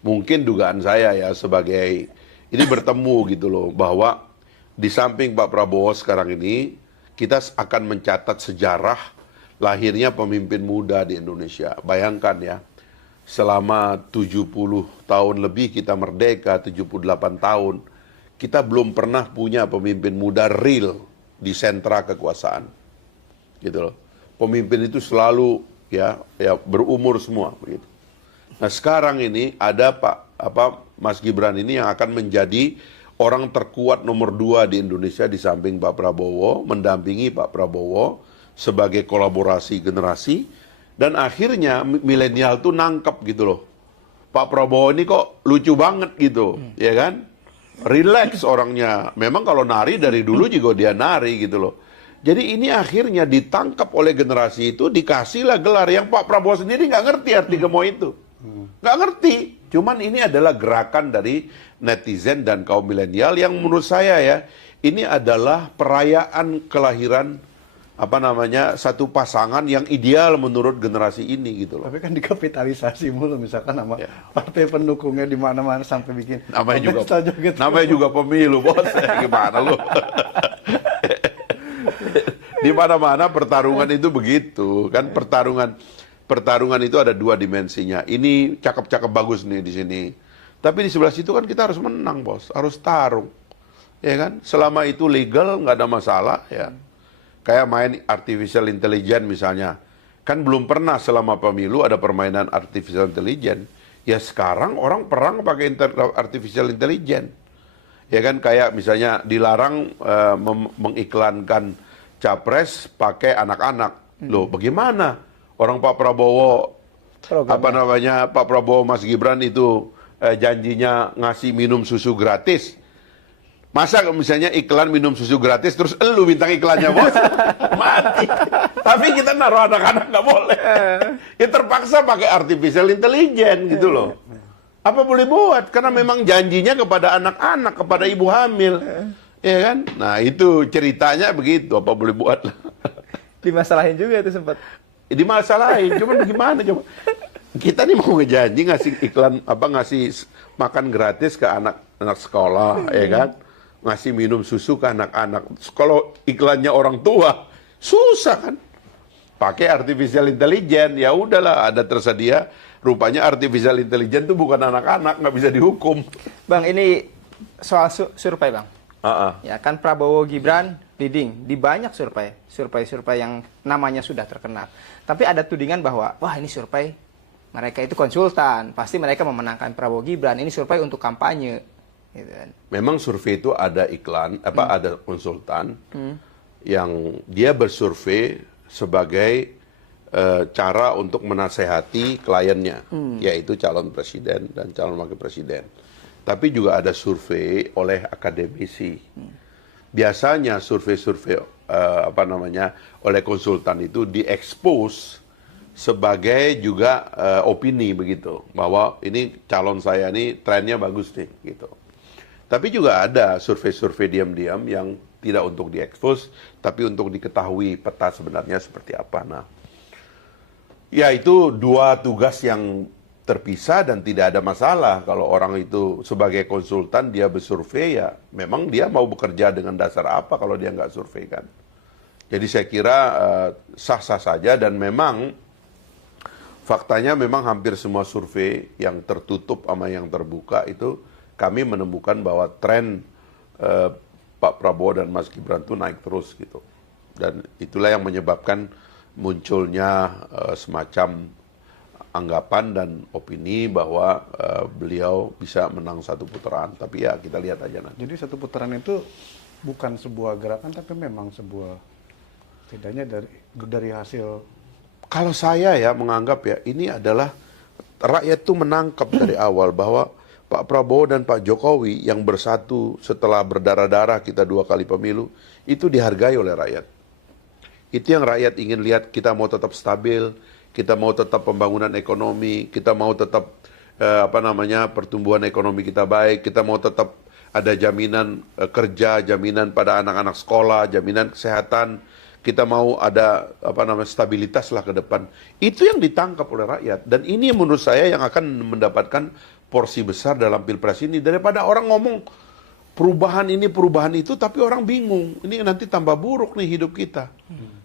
Mungkin dugaan saya ya sebagai ini bertemu gitu loh. Bahwa di samping Pak Prabowo sekarang ini, kita akan mencatat sejarah lahirnya pemimpin muda di Indonesia. Bayangkan ya. Selama 70 tahun lebih kita merdeka, 78 tahun, kita belum pernah punya pemimpin muda real di sentra kekuasaan. Gitu loh. Pemimpin itu selalu ya berumur semua begitu. Nah, sekarang ini ada Pak Mas Gibran ini yang akan menjadi orang terkuat nomor 2 di Indonesia di samping Pak Prabowo, mendampingi Pak Prabowo sebagai kolaborasi generasi, dan akhirnya milenial tuh nangkep gitu loh. Pak Prabowo ini kok lucu banget gitu, ya kan? Relax orangnya. Memang kalau nari dari dulu juga dia nari gitu loh. Jadi ini akhirnya ditangkap oleh generasi itu, dikasihlah gelar yang Pak Prabowo sendiri nggak ngerti arti Gemo itu. Nggak ngerti. Cuman ini adalah gerakan dari netizen dan kaum milenial yang menurut saya ya, ini adalah perayaan kelahiran satu pasangan yang ideal menurut generasi ini gitu loh. Tapi kan dikapitalisasi mulu, misalkan sama partai pendukungnya di mana-mana sampai bikin namanya juga pemilu, bos. Gimana lu? Di mana-mana pertarungan itu begitu kan, pertarungan itu ada 2 dimensinya. Ini cakep-cakep bagus nih di sini. Tapi di sebelah situ kan kita harus menang, bos. Harus tarung. Ya kan? Selama itu legal nggak ada masalah ya. Kayak main artificial intelligence misalnya. Kan belum pernah selama pemilu ada permainan artificial intelligence. Ya sekarang orang perang pakai artificial intelligence. Ya kan, kayak misalnya dilarang mengiklankan capres pakai anak-anak. Loh, bagaimana? Orang Pak Prabowo Pak Prabowo Mas Gibran itu janjinya ngasih minum susu gratis. Masa misalnya iklan minum susu gratis terus lu bintang iklannya, bos? Mati. Tapi kita naruh anak-anak nggak boleh. Ya terpaksa pakai artificial intelligence gitu loh. Apa boleh buat? Karena memang janjinya kepada anak-anak, kepada ibu hamil. Ya kan? Nah itu ceritanya begitu, apa boleh buat lah. Dimasalahin juga itu sempat. Dimasalahin, cuman gimana coba? Kita nih mau ngejanji ngasih iklan, ngasih makan gratis ke anak-anak sekolah, ya kan? Ngasih minum susu ke anak-anak. Kalau iklannya orang tua, susah kan? Pakai artificial intelligence, ya udahlah, ada tersedia. Rupanya artificial intelligence itu bukan anak-anak, nggak bisa dihukum. Bang, ini soal survei, Bang. Ya kan, Prabowo Gibran leading di banyak survei yang namanya sudah terkenal. Tapi ada tudingan bahwa wah ini survei mereka itu konsultan, pasti mereka memenangkan Prabowo Gibran. Ini survei untuk kampanye. Gitu kan. Memang survei itu ada iklan, ada konsultan yang dia bersurvei sebagai cara untuk menasehati kliennya, yaitu calon presiden dan calon wakil presiden. Tapi juga ada survei oleh akademisi. Biasanya survei-survei oleh konsultan itu diekspos sebagai juga opini begitu, bahwa ini calon saya ini trennya bagus nih gitu. Tapi juga ada survei-survei diam-diam yang tidak untuk diekspos, tapi untuk diketahui peta sebenarnya seperti apa. Nah, ya itu 2 tugas yang terpisah dan tidak ada masalah. Kalau orang itu sebagai konsultan dia bersurvei, ya memang dia mau bekerja dengan dasar apa kalau dia nggak survei kan. Jadi saya kira sah-sah saja, dan memang faktanya memang hampir semua survei yang tertutup sama yang terbuka itu kami menemukan bahwa tren Pak Prabowo dan Mas Gibran itu naik terus gitu. Dan itulah yang menyebabkan munculnya semacam anggapan dan opini bahwa beliau bisa menang 1 putaran. Tapi ya kita lihat aja nanti. Jadi 1 putaran itu bukan sebuah gerakan, tapi memang sebuah, setidaknya dari hasil. Kalau saya ya menganggap ya ini adalah rakyat itu menangkap dari awal bahwa Pak Prabowo dan Pak Jokowi yang bersatu setelah berdarah-darah kita 2 kali pemilu, itu dihargai oleh rakyat. Itu yang rakyat ingin lihat. Kita mau tetap stabil, kita mau tetap pembangunan ekonomi, kita mau tetap pertumbuhan ekonomi kita baik, kita mau tetap ada jaminan kerja, jaminan pada anak-anak sekolah, jaminan kesehatan, kita mau ada stabilitas lah ke depan. Itu yang ditangkap oleh rakyat, dan ini menurut saya yang akan mendapatkan porsi besar dalam Pilpres ini, daripada orang ngomong perubahan ini, perubahan itu, tapi orang bingung. Ini nanti tambah buruk nih hidup kita.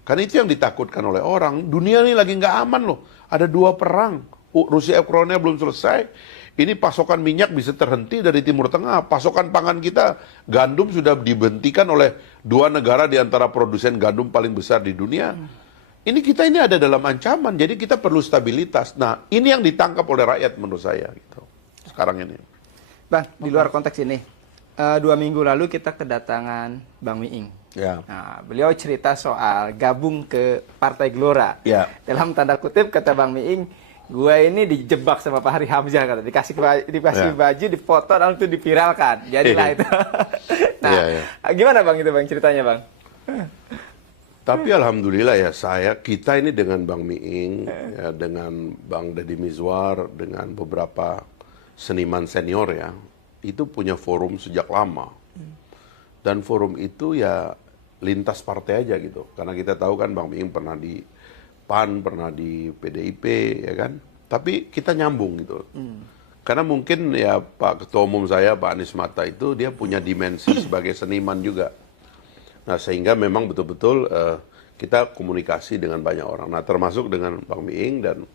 Karena itu yang ditakutkan oleh orang. Dunia ini lagi nggak aman loh. Ada 2 perang. Rusia Ukraina belum selesai. Ini pasokan minyak bisa terhenti dari Timur Tengah. Pasokan pangan kita, gandum sudah dibentikan oleh 2 negara di antara produsen gandum paling besar di dunia. Kita ini ada dalam ancaman. Jadi kita perlu stabilitas. Nah, ini yang ditangkap oleh rakyat menurut saya. Gitu. sekarang ini. Bang, di luar konteks ini, 2 minggu lalu kita kedatangan Bang Miing. Ya. Nah, beliau cerita soal gabung ke Partai Gelora. Ya. Dalam tanda kutip kata Bang Miing, gue ini dijebak sama Pak Hari Hamzah, kata dikasih Ya. baju, difoto, lalu itu dipiralkan. Jadilah itu. Nah, gimana Bang itu Bang ceritanya Bang? Tapi alhamdulillah ya kita ini dengan Bang Miing, ya, dengan Bang Deddy Mizwar, dengan beberapa seniman senior ya, itu punya forum sejak lama. Dan forum itu ya lintas partai aja gitu. Karena kita tahu kan Bang Miing pernah di PAN, pernah di PDIP, ya kan. Tapi kita nyambung gitu. Karena mungkin ya Pak Ketua Umum saya, Pak Anies Mata itu dia punya dimensi sebagai seniman juga. Nah sehingga memang betul-betul kita komunikasi dengan banyak orang. Nah termasuk dengan Bang Miing dan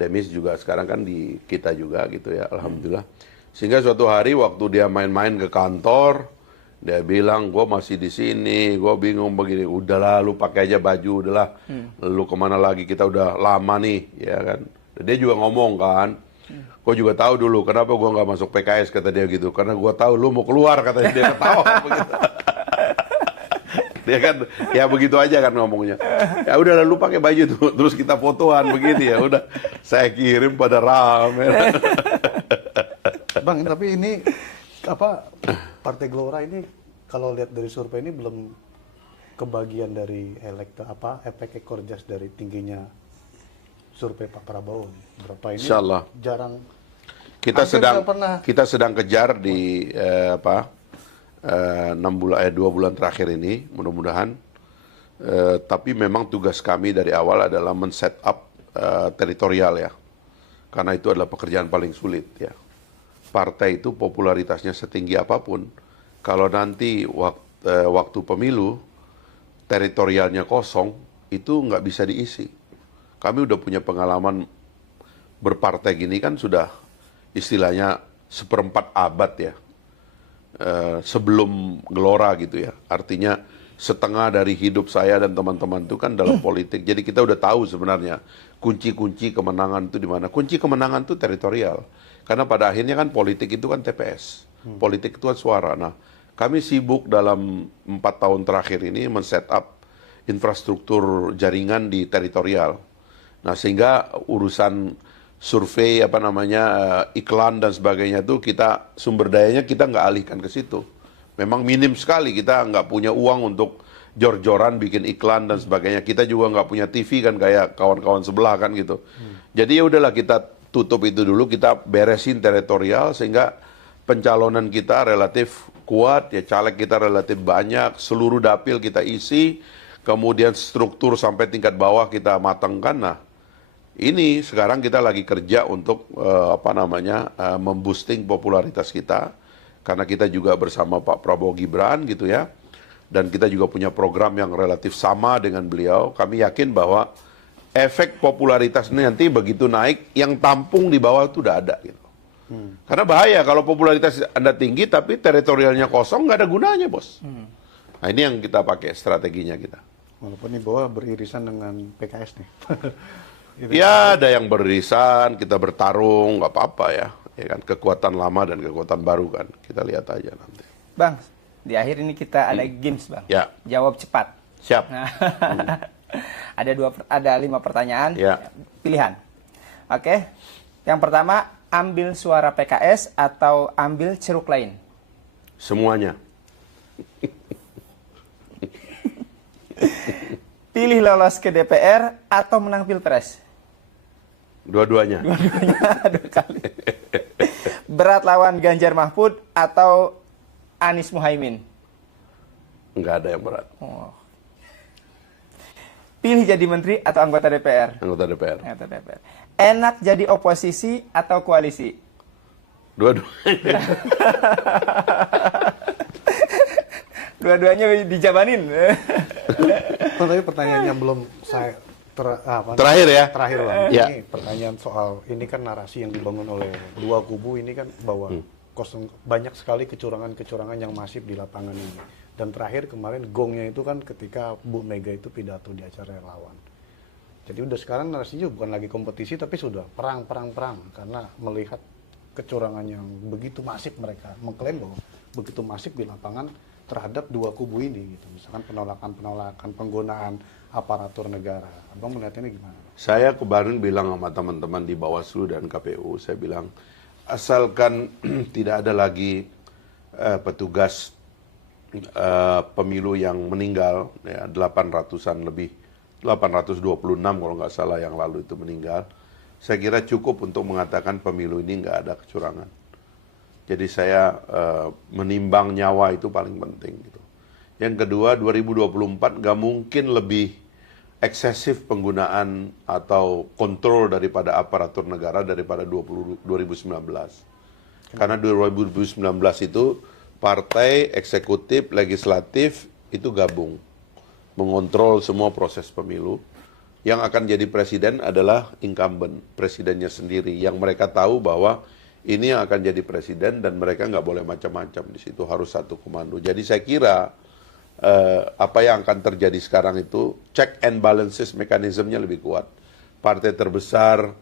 Demis juga sekarang kan di kita juga gitu ya, alhamdulillah. Sehingga suatu hari waktu dia main-main ke kantor, dia bilang, gue masih di sini, gue bingung begini. Udahlah, lu pakai aja baju, udahlah. Lu kemana lagi, kita udah lama nih, ya kan. Dia juga ngomong kan, gue juga tahu dulu kenapa gue nggak masuk PKS, kata dia gitu. Karena gue tahu lu mau keluar, katanya dia ketawa begitu. Dia kan ya begitu aja kan ngomongnya. Ya udah lalu pakai baju tuh, terus kita fotoan begini ya udah. Saya kirim pada rame. Bang, tapi ini Partai Gelora ini kalau lihat dari survei ini belum kebagian dari efek ekor jas dari tingginya survei Pak Prabowo. Berapa ini? Insyaallah. Jarang. Kita sedang kejar di 2 bulan terakhir ini, mudah-mudahan. Tapi memang tugas kami dari awal adalah men-set up teritorial ya. Karena itu adalah pekerjaan paling sulit ya. Partai itu popularitasnya setinggi apapun, kalau nanti waktu pemilu teritorialnya kosong, itu nggak bisa diisi. Kami udah punya pengalaman berpartai gini kan sudah istilahnya 1/4 abad ya. Sebelum Gelora gitu ya. Artinya setengah dari hidup saya dan teman-teman itu kan dalam politik. Jadi kita udah tahu sebenarnya kunci-kunci kemenangan itu di mana. Kunci kemenangan itu teritorial. Karena pada akhirnya kan politik itu kan TPS. Politik itu kan suara. Nah, kami sibuk dalam 4 tahun terakhir ini men-set up infrastruktur jaringan di teritorial. Nah, sehingga urusan survei iklan dan sebagainya itu kita sumber dayanya kita nggak alihkan ke situ. Memang minim sekali, kita nggak punya uang untuk jor-joran bikin iklan dan sebagainya. Kita juga nggak punya TV kan kayak kawan-kawan sebelah kan gitu. Jadi ya udahlah kita tutup itu dulu, kita beresin teritorial sehingga pencalonan kita relatif kuat, ya caleg kita relatif banyak, seluruh dapil kita isi, kemudian struktur sampai tingkat bawah kita matangkan. Nah, ini sekarang kita lagi kerja untuk memboosting popularitas kita, karena kita juga bersama Pak Prabowo Gibran gitu ya, dan kita juga punya program yang relatif sama dengan beliau. Kami yakin bahwa efek popularitas ini nanti begitu naik, yang tampung di bawah itu udah ada gitu. Karena bahaya kalau popularitas Anda tinggi tapi teritorialnya kosong, nggak ada gunanya bos. Nah ini yang kita pakai strateginya kita. Walaupun di bawah beririsan dengan PKS nih. Ya ada yang beririsan, kita bertarung, nggak apa-apa ya. Ya kan, kekuatan lama dan kekuatan baru kan. Kita lihat aja nanti. Bang, di akhir ini kita ada games bang. Ya. Jawab cepat. Siap. Nah, ada 5 pertanyaan Ya. pilihan. Oke. Yang pertama, ambil suara PKS atau ambil ceruk lain? Semuanya. Pilih lolos ke DPR atau menang Pilpres? Dua-duanya. Dua-duanya 2 kali. Berat lawan Ganjar Mahfud atau Anies Muhaimin? Nggak ada yang berat. Oh. Pilih jadi menteri atau anggota DPR? Anggota DPR. Anggota DPR. Enak jadi oposisi atau koalisi? Dua-duanya. Dua-duanya dijabanin. Tapi pertanyaan yang belum saya Terakhir ya? Terakhir Bang. Ya. Ini pertanyaan soal ini kan narasi yang dibangun oleh dua kubu ini kan bahwa banyak sekali kecurangan-kecurangan yang masif di lapangan ini. Dan terakhir kemarin gongnya itu kan ketika Bu Mega itu pidato di acara relawan. Jadi udah sekarang narasinya bukan lagi kompetisi tapi sudah perang karena melihat kecurangan yang begitu masif, mereka mengklaim bahwa begitu masif di lapangan terhadap dua kubu ini gitu. Misalkan penolakan penggunaan aparatur negara. Abang melihatnya gimana? Saya kemarin bilang sama teman-teman di Bawaslu dan KPU, saya bilang asalkan tidak ada lagi petugas pemilu yang meninggal, ya 800-an lebih, 826 kalau nggak salah yang lalu itu meninggal, saya kira cukup untuk mengatakan pemilu ini nggak ada kecurangan. Jadi saya menimbang nyawa itu paling penting. Gitu. Yang kedua, 2024 nggak mungkin lebih eksesif penggunaan atau kontrol daripada aparatur negara daripada 2019. Karena 2019 itu partai, eksekutif, legislatif itu gabung. Mengontrol semua proses pemilu. Yang akan jadi presiden adalah incumbent, presidennya sendiri. Yang mereka tahu bahwa ini yang akan jadi presiden dan mereka nggak boleh macam-macam di situ, harus satu komando. Jadi saya kira apa yang akan terjadi sekarang itu check and balances mekanismenya lebih kuat. Partai terbesar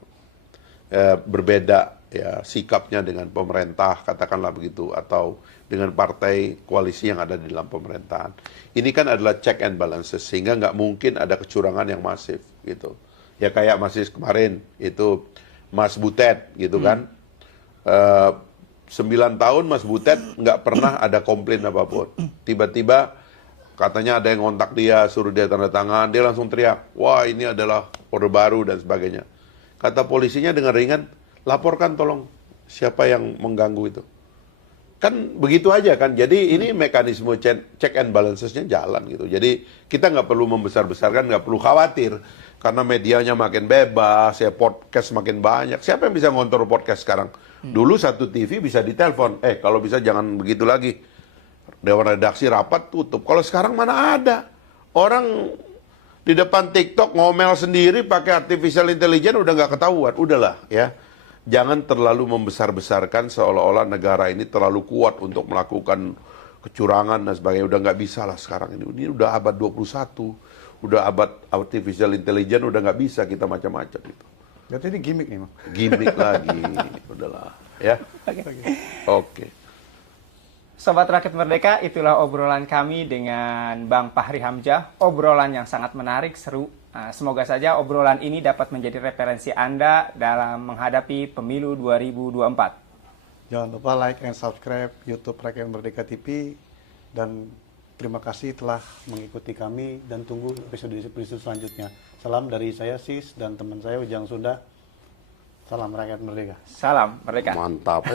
berbeda ya sikapnya dengan pemerintah, katakanlah begitu, atau dengan partai koalisi yang ada di dalam pemerintahan. Ini kan adalah check and balances sehingga nggak mungkin ada kecurangan yang masif gitu. Ya kayak masih kemarin itu Mas Butet gitu kan. 9 tahun Mas Butet nggak pernah ada komplain apapun. Tiba-tiba katanya ada yang ngontak dia, suruh dia tanda tangan, dia langsung teriak, wah ini adalah orde baru dan sebagainya. Kata polisinya dengan ringan, laporkan tolong siapa yang mengganggu itu. Kan begitu aja kan, jadi ini mekanisme check and balancesnya jalan gitu. Jadi kita nggak perlu membesar-besarkan, nggak perlu khawatir. Karena medianya makin bebas, ya podcast makin banyak. Siapa yang bisa ngontrol podcast sekarang? Dulu satu TV bisa ditelepon, kalau bisa jangan begitu lagi. Dewan redaksi rapat tutup. Kalau sekarang mana ada? Orang di depan TikTok ngomel sendiri pakai artificial intelligence udah nggak ketahuan. Udahlah ya. Jangan terlalu membesar-besarkan seolah-olah negara ini terlalu kuat untuk melakukan kecurangan dan sebagainya. Udah nggak bisa lah sekarang ini. Ini udah abad 21. Udah abad artificial intelligence, udah nggak bisa kita macam-macam itu. Berarti ini gimmick nih, Bang? Gimmick lagi. Udahlah ya. Oke. Sobat Rakyat Merdeka, itulah obrolan kami dengan Bang Fahri Hamzah. Obrolan yang sangat menarik, seru. Semoga saja obrolan ini dapat menjadi referensi Anda dalam menghadapi pemilu 2024. Jangan lupa like and subscribe YouTube Rakyat Merdeka TV. Dan terima kasih telah mengikuti kami dan tunggu episode-episode selanjutnya. Salam dari saya Sis dan teman saya Ujang Sunda. Salam Rakyat Merdeka. Salam Merdeka. Mantap.